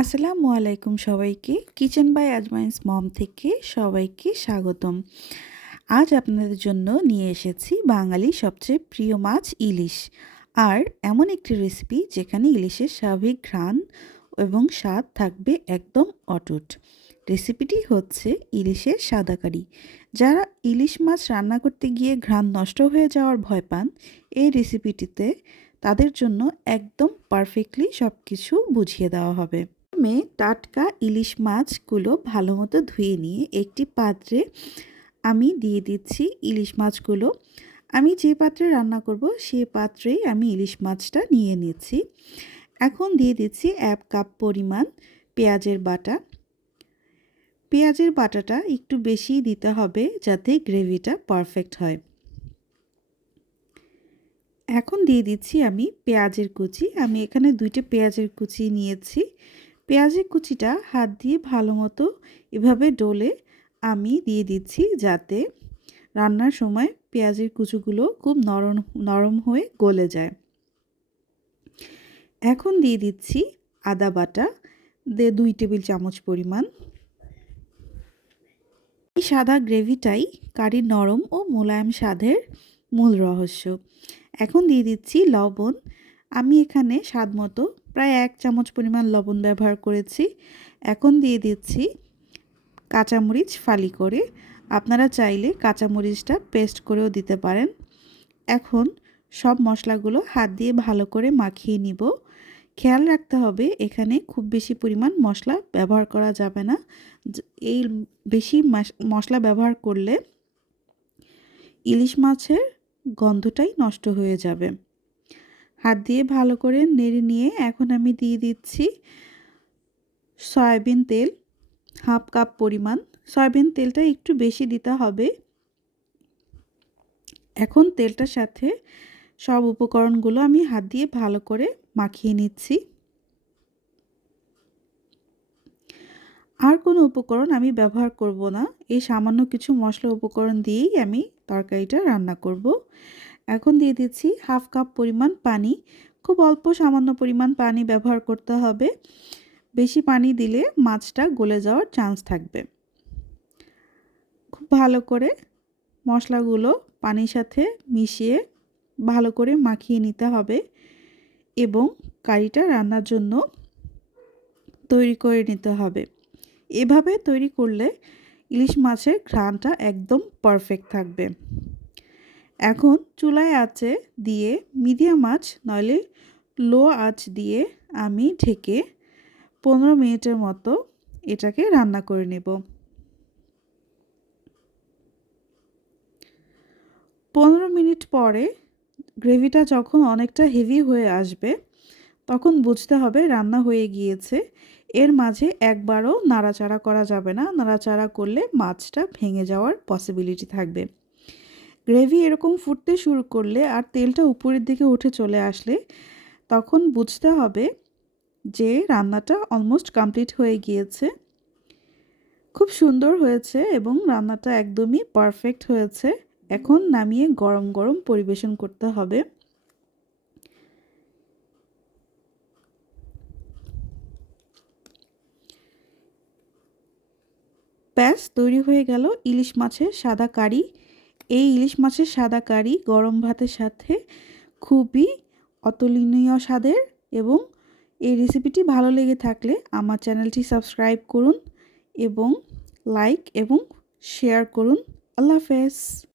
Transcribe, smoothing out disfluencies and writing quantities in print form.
আসসালামু আলাইকুম সবাইকে। কিচেন বাই আজমাইন্স মম থেকে সবাইকে স্বাগতম। আজ আপনাদের জন্য নিয়ে এসেছি বাঙালির সবচেয়ে প্রিয় মাছ ইলিশ। আর এমন একটি রেসিপি যেখানে ইলিশের স্বাভাবিক ঘ্রাণ এবং স্বাদ থাকবে একদম অটুট। রেসিপিটি হচ্ছে ইলিশের সাদা কারি। যারা ইলিশ মাছ রান্না করতে গিয়ে ঘ্রাণ নষ্ট হয়ে যাওয়ার ভয় পান, এই রেসিপিটিতে তাদের জন্য একদম পারফেক্টলি সব কিছু বুঝিয়ে দেওয়া হবে। প্রথমে টাটকা ইলিশ মাছগুলো ভালো মতো ধুয়ে নিয়ে একটি পাত্রে আমি দিয়ে দিচ্ছি ইলিশ মাছগুলো। আমি যে পাত্রে রান্না করব সেই পাত্রেই আমি ইলিশ মাছটা নিয়ে নিচ্ছি। এখন দিয়ে দিচ্ছি 1 কাপ পরিমাণ পেঁয়াজের বাটা। পেঁয়াজের বাটাটা একটু বেশি দিতে হবে যাতে গ্রেভিটা পারফেক্ট হয়। এখন দিয়ে দিচ্ছি আমি পেঁয়াজের কুচি। আমি এখানে 2টা পেঁয়াজের কুচি নিয়েছি। পেঁয়াজের কুচিটা হাত দিয়ে ভালো মতো এভাবে ডলে আমি দিয়ে দিচ্ছি যাতে রান্নার সময় পেঁয়াজের কুচিগুলো খুব নরম হয়ে গলে যায়। এখন দিয়ে দিচ্ছি আদা বাটা 2 টেবিল চামচ পরিমাণ। এই সাদা গ্রেভিটাই কারির নরম ও মোলায়েম স্বাদের মূল রহস্য। এখন দিয়ে দিচ্ছি লবণ। আমি এখানে স্বাদ মতো প্রায় 1 চামচ পরিমাণ লবণ ব্যবহার করেছি। এখন দিয়ে দিচ্ছি কাঁচামরিচ ফালি করে। আপনারা চাইলে কাঁচামরিচটা পেস্ট করেও দিতে পারেন। এখন সব মশলাগুলো হাত দিয়ে ভালো করে মাখিয়ে নিব। খেয়াল রাখতে হবে এখানে খুব বেশি পরিমাণ মশলা ব্যবহার করা যাবে না। এই বেশি মশলা ব্যবহার করলে ইলিশ মাছের গন্ধটাই নষ্ট হয়ে যাবে। হাত দিয়ে ভালো করে নেড়ে নিয়ে এখন আমি দিয়ে দিচ্ছি সয়াবিন তেল 1/2 কাপ পরিমাণ। সয়াবিন তেলটা একটু বেশি দিতে হবে। এখন তেলটার সাথে সব উপকরণগুলো আমি হাত দিয়ে ভালো করে মাখিয়ে নিচ্ছি। আর কোনো উপকরণ আমি ব্যবহার করব না। এই সামান্য কিছু মশলা উপকরণ দিয়েই আমি তরকারিটা রান্না করব। এখন দিয়ে দিচ্ছি 1/2 কাপ পরিমাণ পানি। খুব অল্প সামান্য পরিমাণ পানি ব্যবহার করতে হবে। বেশি পানি দিলে মাছটা গলে যাওয়ার চান্স থাকবে। খুব ভালো করে মশলাগুলো পানির সাথে মিশিয়ে ভালো করে মাখিয়ে নিতে হবে এবং কারিটা রান্নার জন্য তৈরি করে নিতে হবে। এভাবে তৈরি করলে ইলিশ মাছের ঘ্রাণটা একদম পারফেক্ট থাকবে। এখন চুলায় আঁচে দিয়ে মিডিয়াম আঁচ নইলে লো আঁচ দিয়ে আমি ঢেকে 15 মিনিটের মতো এটাকে রান্না করে নেব। 15 মিনিট পরে গ্রেভিটা যখন অনেকটা হেভি হয়ে আসবে তখন বুঝতে হবে রান্না হয়ে গিয়েছে। এর মাঝে একবারও নাড়াচাড়া করা যাবে না। নাড়াচাড়া করলে মাছটা ভেঙে যাওয়ার পসিবিলিটি থাকবে। গ্রেভি এরকম ফুটতে শুরু করলে আর তেলটা উপরের দিকে উঠে চলে আসলে তখন বুঝতে হবে যে রান্নাটা অলমোস্ট কমপ্লিট হয়ে গিয়েছে। খুব সুন্দর হয়েছে এবং রান্নাটা একদমই পারফেক্ট হয়েছে। এখন নামিয়ে গরম গরম পরিবেশন করতে হবে। ব্যাস তৈরি হয়ে গেল ইলিশ মাছের সাদা কারি। এই ইলিশ মাছের সাদা কারি গরম ভাতের সাথে খুবই অতুলনীয় স্বাদের এবং এই রেসিপিটি ভালো লেগে থাকলে আমার চ্যানেলটি সাবস্ক্রাইব করুন এবং লাইক এবং শেয়ার করুন। আল্লাহ হাফেজ।